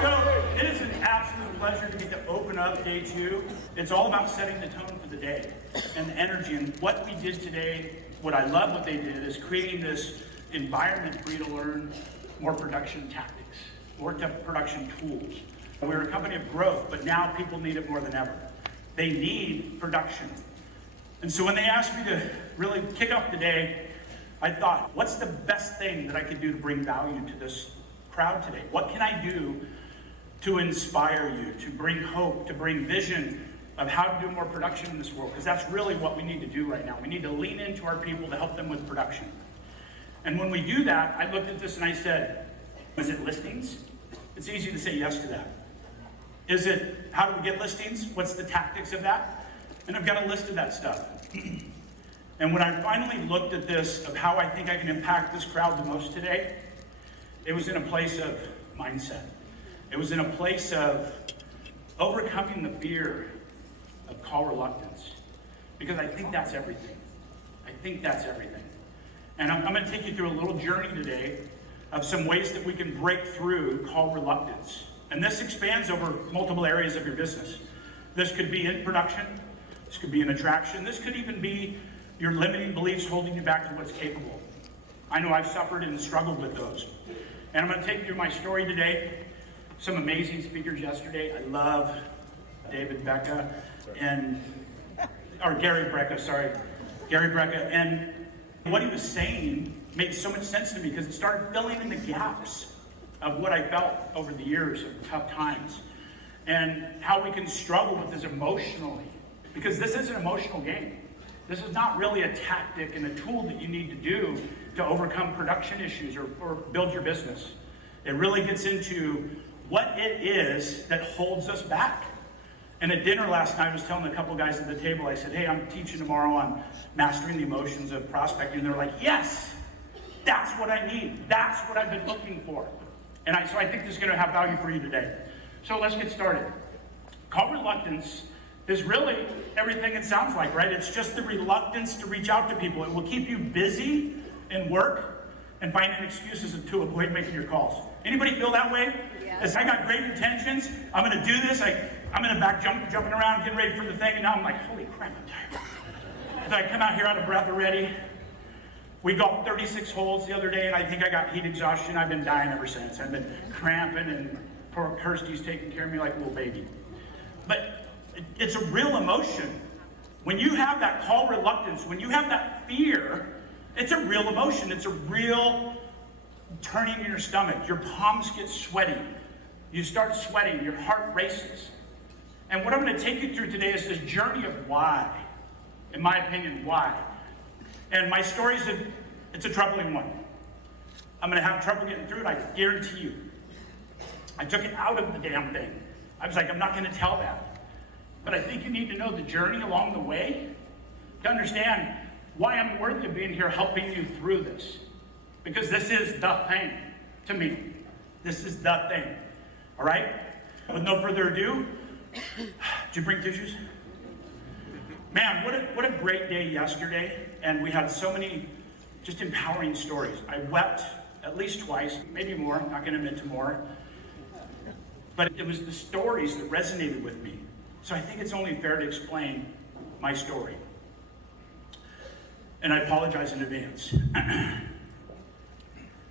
So it is an absolute pleasure to get to open up day 2. It's all about setting the tone for the day and the energy. And what we did today, what I love what they did, is creating this environment for you to learn more production tactics, more production tools. We're a company of growth, but now people need it more than ever. They need production. And so when they asked me to really kick off the day, I thought, what's the best thing that I could do to bring value to this crowd today? What can I do to inspire you, to bring hope, to bring vision of how to do more production in this world? Because that's really what we need to do right now. We need to lean into our people to help them with production. And when we do that, I looked at this and I said, is it listings? It's easy to say yes to that. Is it, how do we get listings? What's the tactics of that? And I've got a list of that stuff. And when I finally looked at this, of how I think I can impact this crowd the most today, it was in a place of mindset. It was in a place of overcoming the fear of call reluctance. Because I think that's everything. I think that's everything. And I'm going to take you through a little journey today of some ways that we can break through call reluctance. And this expands over multiple areas of your business. This could be in production. This could be in attraction. This could even be your limiting beliefs holding you back to what's capable. I know I've suffered and struggled with those. And I'm going to take you through my story today. Some amazing speakers yesterday. I love David Becca Gary Brecka. And what he was saying made so much sense to me because it started filling in the gaps of what I felt over the years of tough times and how we can struggle with this emotionally. Because this is an emotional game. This is not really a tactic and a tool that you need to do to overcome production issues or build your business. It really gets into what it is that holds us back. And at dinner last night, I was telling a couple guys at the table, I said, hey, I'm teaching tomorrow on mastering the emotions of prospecting. And they're like, yes, that's what I need. That's what I've been looking for. And so I think this is going to have value for you today. So let's get started. Call reluctance is really everything it sounds like, right? It's just the reluctance to reach out to people. It will keep you busy in work and finding excuses to avoid making your calls. Anybody feel that way? Yes. I got great intentions. I'm going to do this. I'm in the back jumping around, getting ready for the thing, and now I'm like, holy crap, I'm tired. So I come out here out of breath already. We golfed 36 holes the other day, and I think I got heat exhaustion. I've been dying ever since. I've been cramping, and poor Kirsty's taking care of me like a little baby. But it's a real emotion. When you have that call reluctance, when you have that fear, it's a real emotion. It's a real turning in your stomach. Your palms get sweaty. You start sweating. Your heart races. And what I'm going to take you through today is this journey of why. In my opinion, why. And my story is it's a troubling one. I'm going to have trouble getting through it, I guarantee you. I took it out of the damn thing. I was like, I'm not going to tell that. But I think you need to know the journey along the way to understand why I'm worthy of being here helping you through this. Because this is the thing to me. This is the thing. All right? With no further ado, did you bring tissues? Man, what a great day yesterday. And we had so many just empowering stories. I wept at least twice, maybe more. I'm not going to admit to more. But it was the stories that resonated with me. So I think it's only fair to explain my story. And I apologize in advance.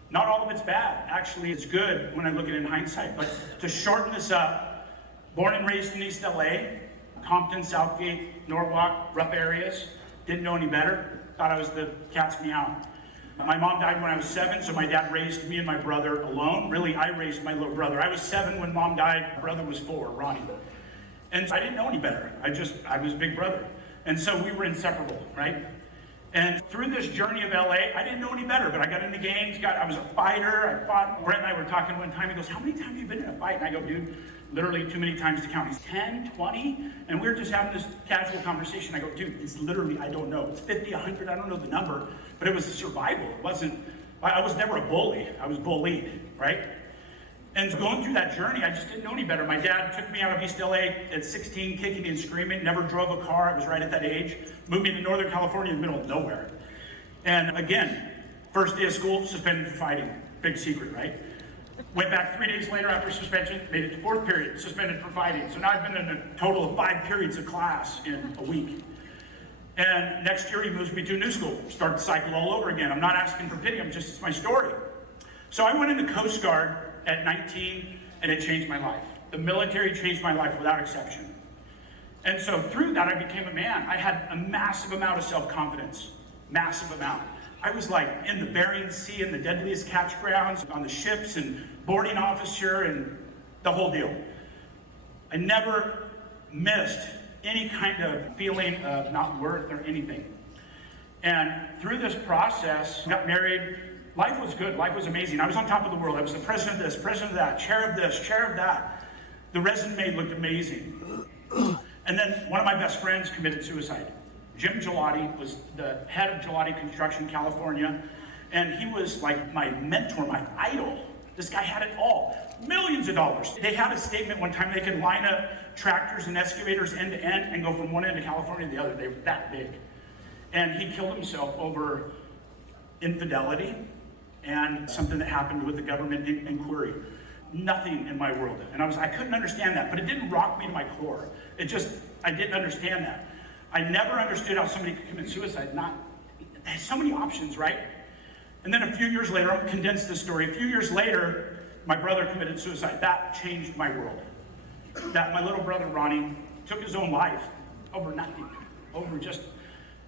Not all of it's bad. Actually, it's good when I look at it in hindsight. But to shorten this up, born and raised in East LA, Compton, Southgate, Norwalk, rough areas, didn't know any better, thought I was the cat's meow. My mom died when I was 7, so my dad raised me and my brother alone. Really, I raised my little brother. I was 7 when mom died, my brother was 4, Ronnie. And I didn't know any better. I was big brother. And so we were inseparable, right? And through this journey of LA, I didn't know any better, but I got into games, I was a fighter, I fought. Brent and I were talking one time, he goes, how many times have you been in a fight? And I go, dude, literally too many times to count. He's 10, 20, and we were just having this casual conversation. I go, dude, it's literally, I don't know. It's 50, 100, I don't know the number, but it was a survival. It wasn't, I was never a bully. I was bullied, right? And going through that journey, I just didn't know any better. My dad took me out of East LA at 16, kicking and screaming, never drove a car. I was right at that age. Moved me to Northern California in the middle of nowhere. And again, first day of school, suspended for fighting. Big secret, right? Went back 3 days later after suspension, made it to fourth period, suspended for fighting. So now I've been in a total of 5 periods of class in a week. And next year he moves me to a new school, start the cycle all over again. I'm not asking for pity, it's my story. So I went into Coast Guard at 19 and it changed my life. The military changed my life without exception. And so through that I became a man. I had a massive amount of self-confidence, massive amount. I was like in the Bering Sea in the deadliest catch grounds, on the ships and boarding officer and the whole deal. I never missed any kind of feeling of not worth or anything. And through this process, got married. Life was good, life was amazing. I was on top of the world. I was the president of this, president of that, chair of this, chair of that. The resume looked amazing. And then one of my best friends committed suicide. Jim Gelati was the head of Gelati Construction, California, and he was like my mentor, my idol. This guy had it all, millions of dollars. They had a statement one time they could line up tractors and excavators end to end and go from one end of California to the other. They were that big. And he killed himself over infidelity and something that happened with the government inquiry. Nothing in my world. And I couldn't understand that, but it didn't rock me to my core. I didn't understand that. I never understood how somebody could commit suicide. There's so many options, right? And then a few years later, I'll condense this story. A few years later, my brother committed suicide. That changed my world. That my little brother, Ronnie, took his own life over nothing, over just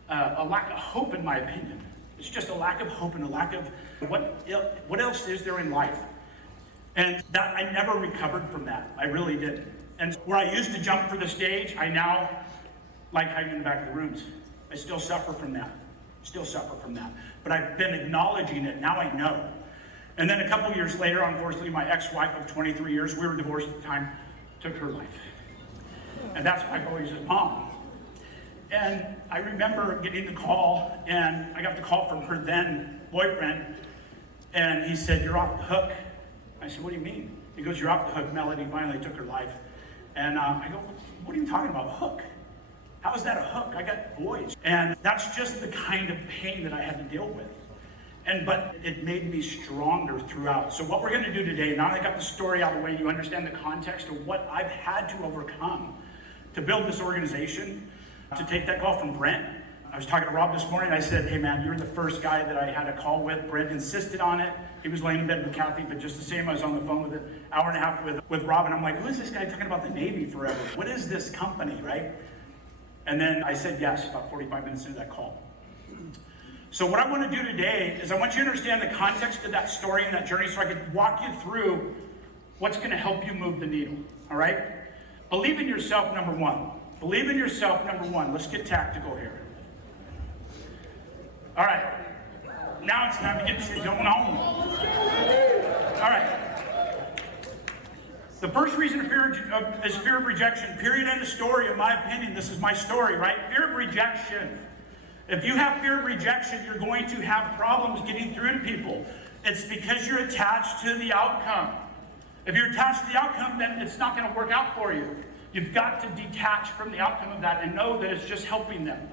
a lack of hope, in my opinion. It's just a lack of hope and a lack of what else is there in life? And that I never recovered from that. I really did. And where I used to jump for the stage, I now like hiding in the back of the rooms. I still suffer from that. But I've been acknowledging it. Now I know. And then a couple years later, unfortunately, my ex-wife of 23 years, we were divorced at the time, took her life. And that's my boys' mom. And I remember getting the call, and I got the call from her then boyfriend, and he said, "You're off the hook." I said, "What do you mean?" He goes, "You're off the hook. Melody finally took her life." And I go, "What are you talking about, hook? How is that a hook? I got boys." And that's just the kind of pain that I had to deal with. But it made me stronger throughout. So what we're going to do today, now that I got the story out of the way, you understand the context of what I've had to overcome to build this organization, to take that call from Brent. I was talking to Rob this morning. I said, "Hey man, you're the first guy that I had a call with." Brent insisted on it. He was laying in bed with Kathy, but just the same, I was on the phone with an hour and a half with Rob, and I'm like, "Who is this guy talking about the Navy forever? What is this company, right?" And then I said yes, about 45 minutes into that call. So what I want to do today is I want you to understand the context of that story and that journey so I can walk you through what's going to help you move the needle, all right? Believe in yourself, number one. Believe in yourself, number one. Let's get tactical here. All right. Now it's time to get shit going on. All right. The first reason is fear of rejection. Period, end of story. In my opinion, this is my story, right? Fear of rejection. If you have fear of rejection, you're going to have problems getting through to people. It's because you're attached to the outcome. If you're attached to the outcome, then it's not going to work out for you. You've got to detach from the outcome of that and know that it's just helping them.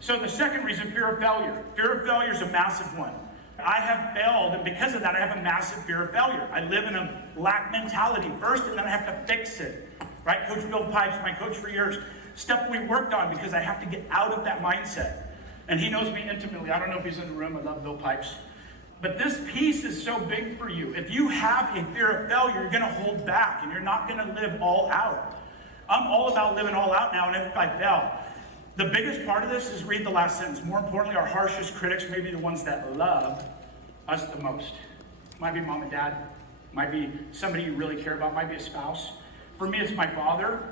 So the second reason, fear of failure. Fear of failure is a massive one. I have failed, and because of that, I have a massive fear of failure. I live in a lack mentality first, and then I have to fix it. Right? Coach Bill Pipes, my coach for years, stuff we worked on because I have to get out of that mindset. And he knows me intimately. I don't know if he's in the room. I love Bill Pipes. But this piece is so big for you. If you have a fear of failure, you're going to hold back, and you're not going to live all out. I'm all about living all out now, and if I fail. The biggest part of this is read the last sentence. More importantly, our harshest critics may be the ones that love us the most. Might be mom and dad. Might be somebody you really care about. Might be a spouse. For me, it's my father.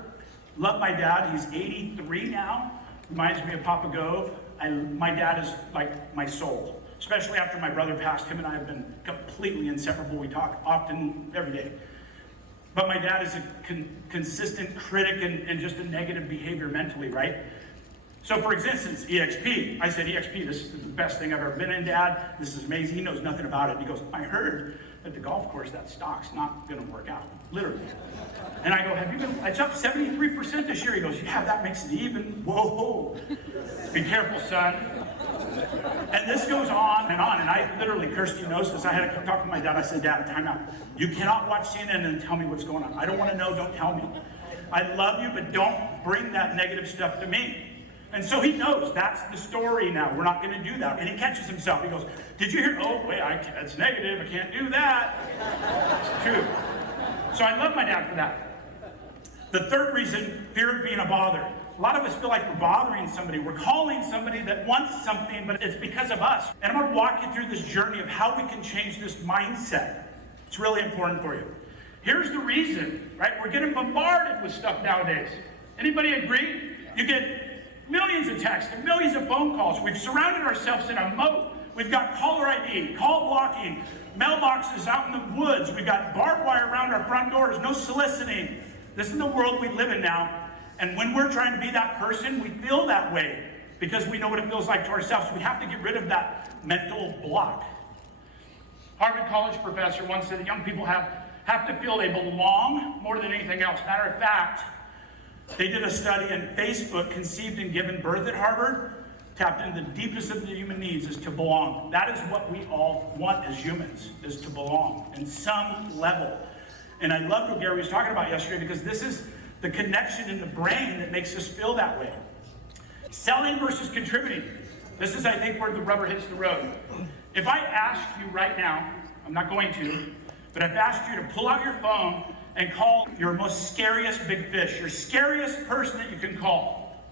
Love my dad. He's 83 now. Reminds me of Papa Gove. My dad is like my soul. Especially after my brother passed. Him and I have been completely inseparable. We talk often, every day. But my dad is a consistent critic and just a negative behavior mentally, right? So for instance, EXP. I said, EXP, this is the best thing I've ever been in, Dad. This is amazing. He knows nothing about it. And he goes, I heard at the golf course, that stock's not going to work out, literally. And I go, have you been, it's up 73% this year. He goes, yeah, that makes it even. Whoa, be careful, son. And this goes on, and I literally, Kirsty knows this, I had to talk to my dad. I said, Dad, time out. You cannot watch CNN and tell me what's going on. I don't want to know, don't tell me. I love you, but don't bring that negative stuff to me. And so he knows that's the story now. We're not going to do that. And he catches himself. He goes, did you hear? Oh, wait, that's negative. I can't do that. It's true. So I love my dad for that. The third reason, fear of being a bother. A lot of us feel like we're bothering somebody. We're calling somebody that wants something, but it's because of us. And I'm going to walk you through this journey of how we can change this mindset. It's really important for you. Here's the reason, right? We're getting bombarded with stuff nowadays. Anybody agree? You get millions of texts and millions of phone calls. We've surrounded ourselves in a moat. We've got caller ID, call blocking, mailboxes out in the woods. We've got barbed wire around our front doors, no soliciting. This is the world we live in now. And when we're trying to be that person, we feel that way because we know what it feels like to ourselves. We have to get rid of that mental block. Harvard College professor once said that young people have to feel they belong more than anything else. Matter of fact, they did a study, and Facebook, conceived and given birth at Harvard, tapped into the deepest of the human needs is to belong. That is what we all want as humans, is to belong in some level. And I loved what Gary was talking about yesterday because this is the connection in the brain that makes us feel that way. Selling versus contributing. This is, I think, where the rubber hits the road. If I asked you right now, I'm not going to, but if I asked you to pull out your phone and call your most scariest big fish, your scariest person that you can call,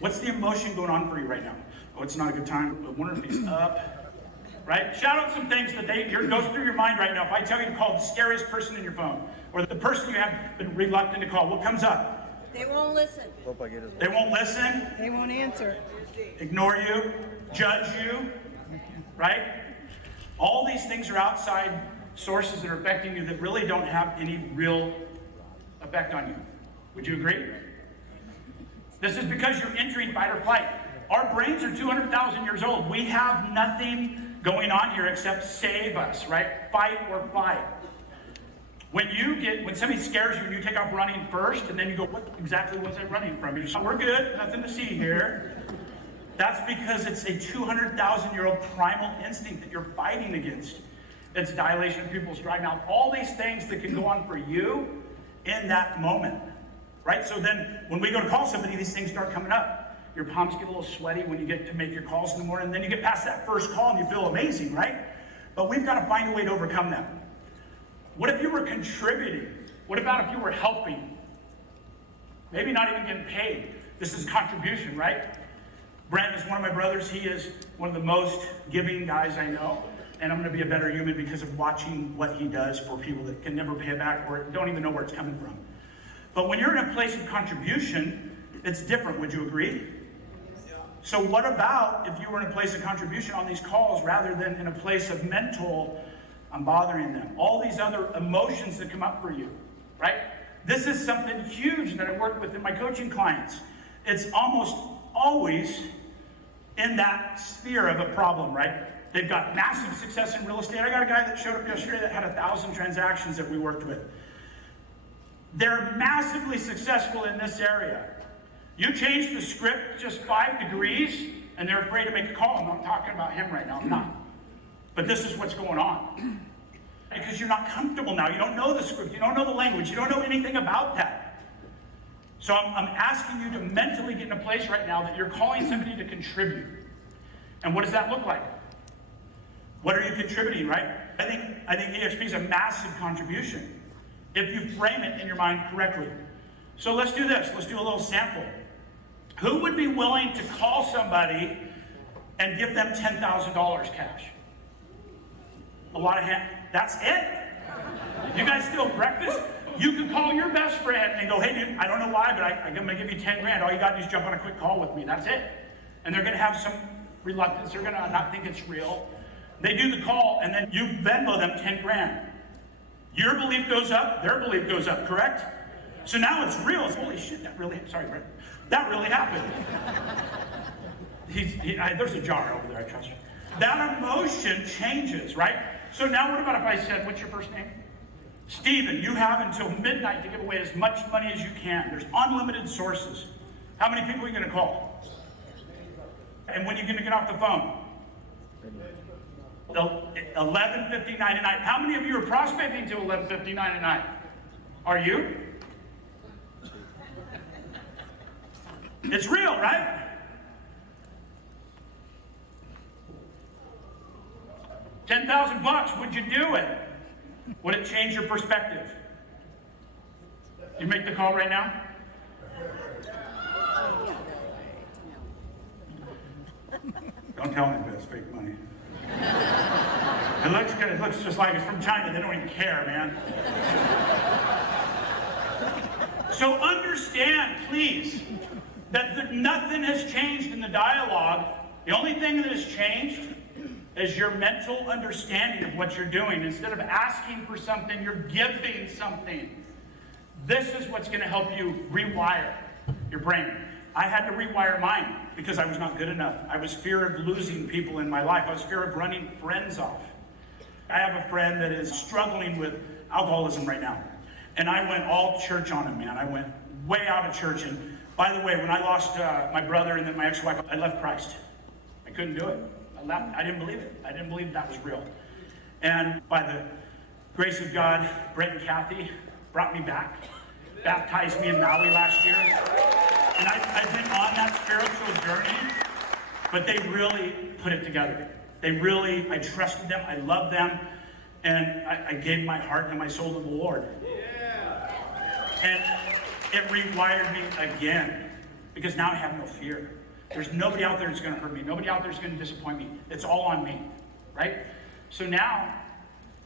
what's the emotion going on for you right now? Oh, it's not a good time. I wonder if he's up, right? Shout out some things that goes through your mind right now. If I tell you to call the scariest person in your phone, or the person you have been reluctant to call, what comes up? They won't listen. They won't listen. They won't answer. Ignore you, judge you, right? All these things are outside sources that are affecting you that really don't have any real effect on you. Would you agree? This is because you're entering fight or flight. Our brains are 200,000 years old. We have nothing going on here except save us, right? Fight or flight. When somebody scares you and you take off running first, and then you go, what exactly was I running from? You're just, we're good, nothing to see here. That's because it's a 200,000-year-old primal instinct that you're fighting against. It's dilation of pupils, dry mouth, all these things that can go on for you in that moment, right? So then when we go to call somebody, these things start coming up. Your palms get a little sweaty when you get to make your calls in the morning, and then you get past that first call and you feel amazing, right? But we've got to find a way to overcome that. What if you were contributing? What about if you were helping? Maybe not even getting paid. This is contribution, right? Brent is one of my brothers. He is one of the most giving guys I know. And I'm going to be a better human because of watching what he does for people that can never pay it back or don't even know where it's coming from. But when you're in a place of contribution, it's different. Would you agree? So what about if you were in a place of contribution on these calls rather than in a place of mental, I'm bothering them? All these other emotions that come up for you, right? This is something huge that I work with in my coaching clients. It's almost always in that sphere of a problem, right? They've got massive success in real estate. I got a guy that showed up yesterday that had 1,000 transactions that we worked with. They're massively successful in this area. You change the script just 5 degrees, and they're afraid to make a call. I'm not talking about him right now. I'm not. But this is what's going on. Because you're not comfortable now. You don't know the script. You don't know the language. You don't know anything about that. So I'm asking you to mentally get in a place right now that you're calling somebody to contribute. And what does that look like? What are you contributing, right? I think EXP is a massive contribution if you frame it in your mind correctly. So let's do this. Let's do a little sample. Who would be willing to call somebody and give them $10,000 cash? A lot of hands. That's it? You guys still breakfast? You could call your best friend and go, hey, dude, I don't know why, but I'm going to give you 10 grand. All you got to do is jump on a quick call with me. That's it. And they're going to have some reluctance. They're going to not think it's real. They do the call, and then you Venmo them 10 grand. Your belief goes up, their belief goes up, correct? So now it's real. It's, holy shit, sorry, Brent. That really happened. There's a jar over there, I trust you. That emotion changes, right? So now what about if I said, what's your first name? Stephen, you have until midnight to give away as much money as you can. There's unlimited sources. How many people are you going to call? And when are you going to get off the phone? 11:59 at night. How many of you are prospecting till 11:59 at night? Are you? It's real, right? $10,000, would you do it? Would it change your perspective? You make the call right now? Don't tell me it's fake money. It looks good. It looks just like it's from China. They don't even care, man. So understand, please, that nothing has changed in the dialogue. The only thing that has changed is your mental understanding of what you're doing. Instead of asking for something, you're giving something. This is what's going to help you rewire your brain. I had to rewire mine because I was not good enough. I was fear of losing people in my life. I was fear of running friends off. I have a friend that is struggling with alcoholism right now. And I went all church on him, man. I went way out of church. And by the way, when I lost my brother and then my ex-wife, I left Christ. I couldn't do it. I left. I didn't believe it. I didn't believe that was real. And by the grace of God, Brent and Kathy brought me back, baptized me in Maui last year. And I've been on that spiritual journey, but they really put it together. I trusted them, I loved them, and I gave my heart and my soul to the Lord. Yeah. And it rewired me again, because now I have no fear. There's nobody out there that's going to hurt me. Nobody out there is going to disappoint me. It's all on me, right? So now,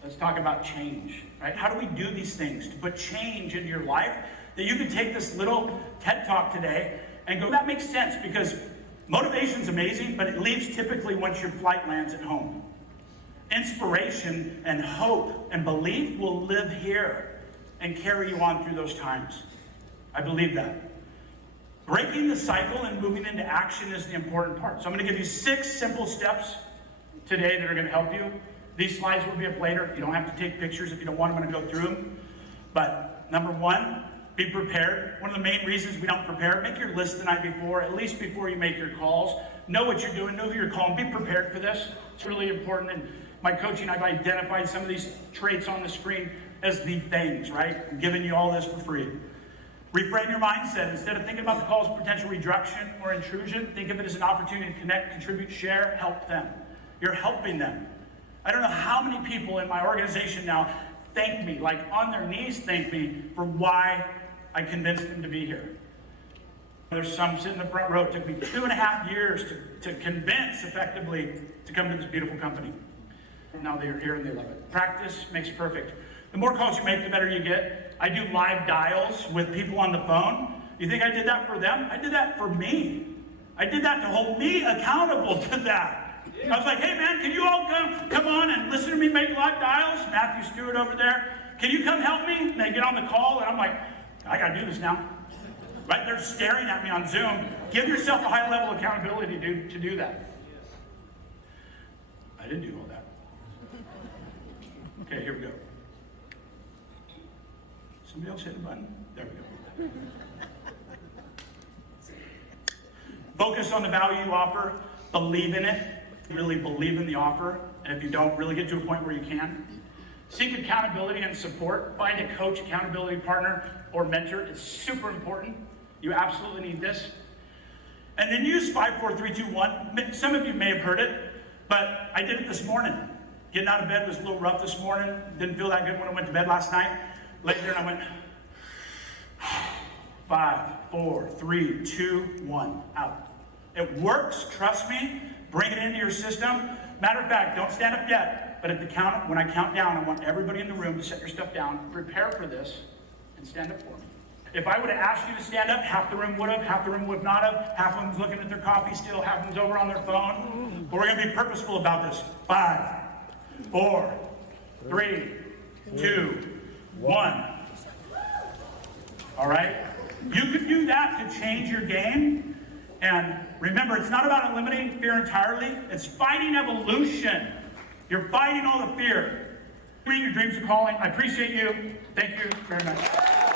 let's talk about change, right? How do we do these things to put change into your life? That you can take this little TED Talk today and go, that makes sense, because motivation's amazing, but it leaves typically once your flight lands at home. Inspiration and hope and belief will live here and carry you on through those times. I believe that. Breaking the cycle and moving into action is the important part. So I'm going to give you 6 simple steps today that are going to help you. These slides will be up later. You don't have to take pictures if you don't want. I'm going to go through them. But number 1, be prepared. One of the main reasons we don't prepare, make your list the night before, at least before you make your calls. Know what you're doing, know who you're calling. Be prepared for this. It's really important. And my coaching, I've identified some of these traits on the screen as the things, right? I'm giving you all this for free. Reframe your mindset. Instead of thinking about the call as potential rejection or intrusion, think of it as an opportunity to connect, contribute, share, help them. You're helping them. I don't know how many people in my organization now thank me, like on their knees thank me for why I convinced them to be here. There's some sitting in the front row. It took me 2.5 years to convince effectively to come to this beautiful company. Now they're here and they love it. Practice makes perfect. The more calls you make, the better you get. I do live dials with people on the phone. You think I did that for them? I did that for me. I did that to hold me accountable to that. I was like, hey man, can you all come on and listen to me make live dials? Matthew Stewart over there. Can you come help me? And they get on the call and I'm like, I gotta do this now. Right? They're staring at me on Zoom. Give yourself a high level of accountability to do that. I didn't do all that. Okay, here we go. Somebody else hit a button? There we go. Focus on the value you offer. Believe in it. Really believe in the offer. And if you don't, really get to a point where you can. Seek accountability and support. Find a coach, accountability partner, or mentor. It's super important. You absolutely need this. And then use 5, 4, 3, 2, 1. Some of you may have heard it, but I did it this morning. Getting out of bed was a little rough this morning. Didn't feel that good when I went to bed last night. Laid there and I went 5, 4, 3, 2, 1, out. It works, trust me. Bring it into your system. Matter of fact, don't stand up yet, but at the count, when I count down, I want everybody in the room to set your stuff down, prepare for this, and stand up for me. If I would have asked you to stand up, half the room would have, half the room would not have, half of them's looking at their coffee still, half of them's over on their phone. But we're gonna be purposeful about this. 5, 4, 3, 2, 1. All right? You can do that to change your game. And remember, it's not about eliminating fear entirely. It's fighting evolution. You're fighting all the fear. Your dreams are calling. I appreciate you. Thank you very much.